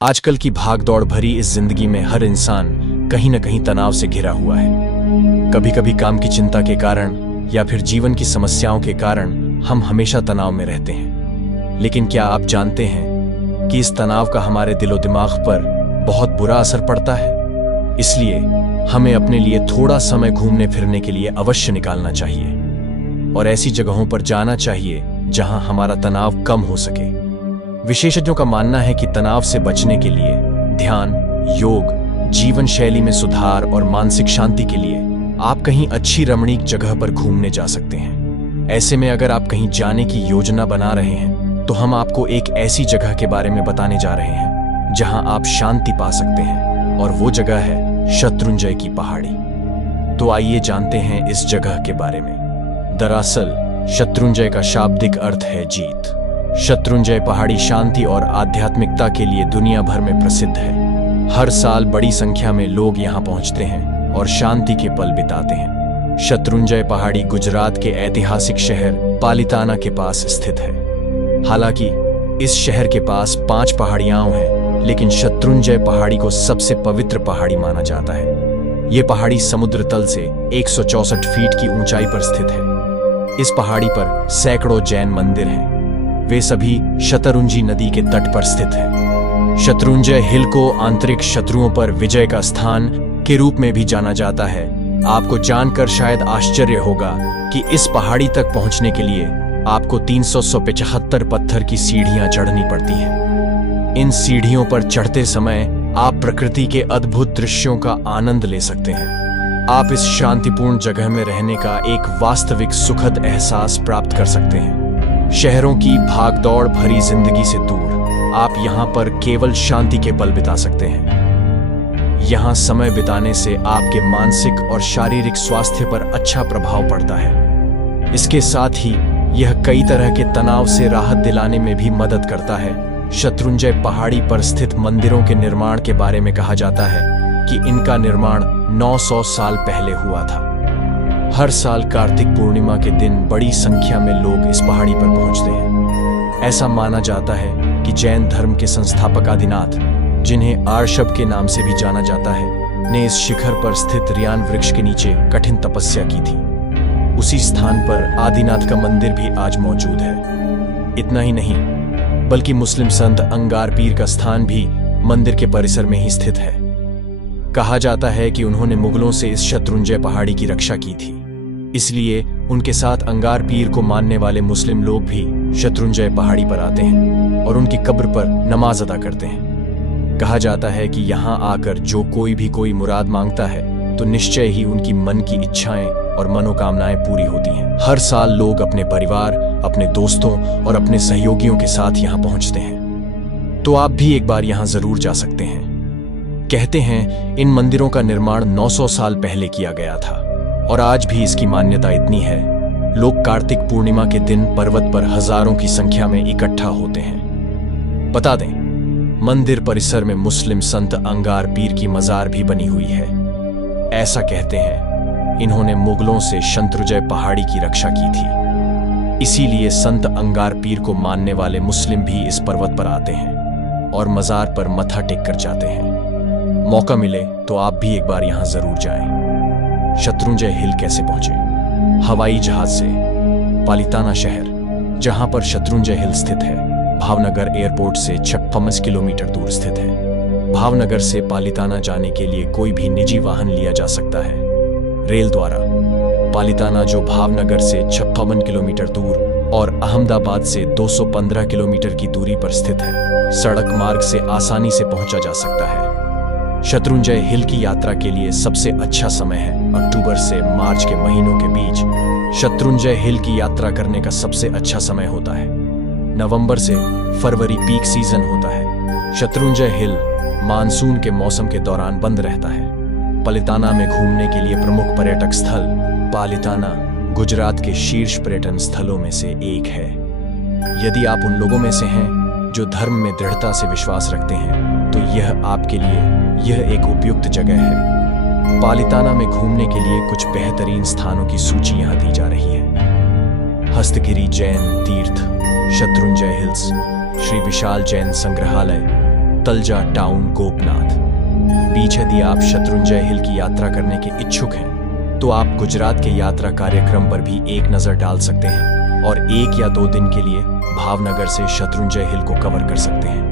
आजकल की भागदौड़ भरी इस जिंदगी में हर इंसान कहीं न कहीं तनाव से घिरा हुआ है। कभी कभी काम की चिंता के कारण या फिर जीवन की समस्याओं के कारण हम हमेशा तनाव में रहते हैं। लेकिन क्या आप जानते हैं कि इस तनाव का हमारे दिलो दिमाग पर बहुत बुरा असर पड़ता है? इसलिए हमें अपने लिए थोड़ा समय घूमने फिरने के लिए अवश्य निकालना चाहिए और ऐसी जगहों पर जाना चाहिए जहां हमारा तनाव कम हो सके। विशेषज्ञों का मानना है कि तनाव से बचने के लिए ध्यान, योग, जीवन शैली में सुधार और मानसिक शांति के लिए आप कहीं अच्छी रमणीक जगह पर घूमने जा सकते हैं। ऐसे में अगर आप कहीं जाने की योजना बना रहे हैं तो हम आपको एक ऐसी जगह के बारे में बताने जा रहे हैं जहां आप शांति पा सकते हैं, और वो जगह है शत्रुंजय की पहाड़ी। तो आइए जानते हैं इस जगह के बारे में। दरअसल शत्रुंजय का शाब्दिक अर्थ है जीत। शत्रुंजय पहाड़ी शांति और आध्यात्मिकता के लिए दुनिया भर में प्रसिद्ध है। हर साल बड़ी संख्या में लोग यहाँ पहुँचते हैं और शांति के पल बिताते हैं। शत्रुंजय पहाड़ी गुजरात के ऐतिहासिक शहर पालिताना के पास स्थित है। हालांकि इस शहर के पास 5 पहाड़ियां हैं, लेकिन शत्रुंजय पहाड़ी को सबसे पवित्र पहाड़ी माना जाता है। ये पहाड़ी समुद्र तल से 164 फीट की ऊंचाई पर स्थित है। इस पहाड़ी पर सैकड़ों जैन मंदिर हैं। वे सभी शतरुंजी नदी के तट पर स्थित हैं। शत्रुंजय हिल को आंतरिक शत्रुओं पर विजय का स्थान के रूप में भी जाना जाता है। आपको जानकर शायद आश्चर्य होगा कि इस पहाड़ी तक पहुंचने के लिए आपको 375 पत्थर की सीढ़ियां चढ़नी पड़ती हैं। इन सीढ़ियों पर चढ़ते समय आप प्रकृति के अद्भुत दृश्यों का आनंद ले सकते हैं। आप इस शांतिपूर्ण जगह में रहने का एक वास्तविक सुखद एहसास प्राप्त कर सकते हैं। शहरों की भागदौड़ भरी जिंदगी से दूर आप यहाँ पर केवल शांति के पल बिता सकते हैं। यहाँ समय बिताने से आपके मानसिक और शारीरिक स्वास्थ्य पर अच्छा प्रभाव पड़ता है। इसके साथ ही यह कई तरह के तनाव से राहत दिलाने में भी मदद करता है। शत्रुंजय पहाड़ी पर स्थित मंदिरों के निर्माण के बारे में कहा जाता है कि इनका निर्माण 900 साल पहले हुआ था। हर साल कार्तिक पूर्णिमा के दिन बड़ी संख्या में लोग इस पहाड़ी पर पहुंचते हैं। ऐसा माना जाता है कि जैन धर्म के संस्थापक आदिनाथ, जिन्हें आर्षभ के नाम से भी जाना जाता है, ने इस शिखर पर स्थित रियान वृक्ष के नीचे कठिन तपस्या की थी। उसी स्थान पर आदिनाथ का मंदिर भी आज मौजूद है। इतना ही नहीं, बल्कि मुस्लिम संत अंगार पीर का स्थान भी मंदिर के परिसर में ही स्थित है। कहा जाता है कि उन्होंने मुगलों से इस शत्रुंजय पहाड़ी की रक्षा की थी, इसलिए उनके साथ अंगार पीर को मानने वाले मुस्लिम लोग भी शत्रुंजय पहाड़ी पर आते हैं और उनकी कब्र पर नमाज अदा करते हैं। कहा जाता है कि यहाँ आकर जो कोई भी कोई मुराद मांगता है तो निश्चय ही उनकी मन की इच्छाएं और मनोकामनाएं पूरी होती हैं। हर साल लोग अपने परिवार, अपने दोस्तों और अपने सहयोगियों के साथ यहाँ पहुँचते हैं। तो आप भी एक बार यहाँ जरूर जा सकते हैं। कहते हैं इन मंदिरों का निर्माण 900 साल पहले किया गया था और आज भी इसकी मान्यता इतनी है, लोग कार्तिक पूर्णिमा के दिन पर्वत पर हजारों की संख्या में इकट्ठा होते हैं। बता दें, मंदिर परिसर में मुस्लिम संत अंगार पीर की मजार भी बनी हुई है। ऐसा कहते हैं इन्होंने मुगलों से शत्रुंजय पहाड़ी की रक्षा की थी, इसीलिए संत अंगार पीर को मानने वाले मुस्लिम भी इस पर्वत पर आते हैं और मजार पर मत्था टेक कर जाते हैं। मौका मिले तो आप भी एक बार यहां जरूर जाएं। शत्रुंजय हिल कैसे पहुंचे? हवाई जहाज से। पालिताना शहर, जहां पर शत्रुंजय हिल स्थित है, भावनगर एयरपोर्ट से 56 किलोमीटर दूर स्थित है। भावनगर से पालिताना जाने के लिए कोई भी निजी वाहन लिया जा सकता है। रेल द्वारा पालिताना, जो भावनगर से 56 किलोमीटर दूर और अहमदाबाद से 215 किलोमीटर की दूरी पर स्थित है, सड़क मार्ग से आसानी से पहुंचा जा सकता है। शत्रुंजय हिल की यात्रा के लिए सबसे अच्छा समय है अक्टूबर से मार्च के महीनों के बीच। शत्रुंजय हिल की यात्रा करने का सबसे अच्छा समय होता है नवंबर से फरवरी, पीक सीजन होता है। शत्रुंजय हिल मानसून के मौसम के दौरान बंद रहता है। पालिताना में घूमने के लिए प्रमुख पर्यटक स्थल पालिताना गुजरात के शीर्ष पर्यटन स्थलों में से एक है। यदि आप उन लोगों में से हैं जो धर्म में दृढ़ता से विश्वास रखते हैं तो यह आपके लिए यह एक उपयुक्त जगह है। पालिताना में घूमने के लिए कुछ बेहतरीन स्थानों की सूची यहाँ दी जा रही है। हस्तगिरी जैन तीर्थ, शत्रुंजय हिल्स, श्री विशाल जैन संग्रहालय, तलजा टाउन गोपनाथ। बीच यदि आप शत्रुंजय हिल की यात्रा करने के इच्छुक हैं तो आप गुजरात के यात्रा कार्यक्रम पर भी एक नज़र डाल सकते हैं और 1 या 2 दिन के लिए भावनगर से शत्रुंजय हिल को कवर कर सकते हैं।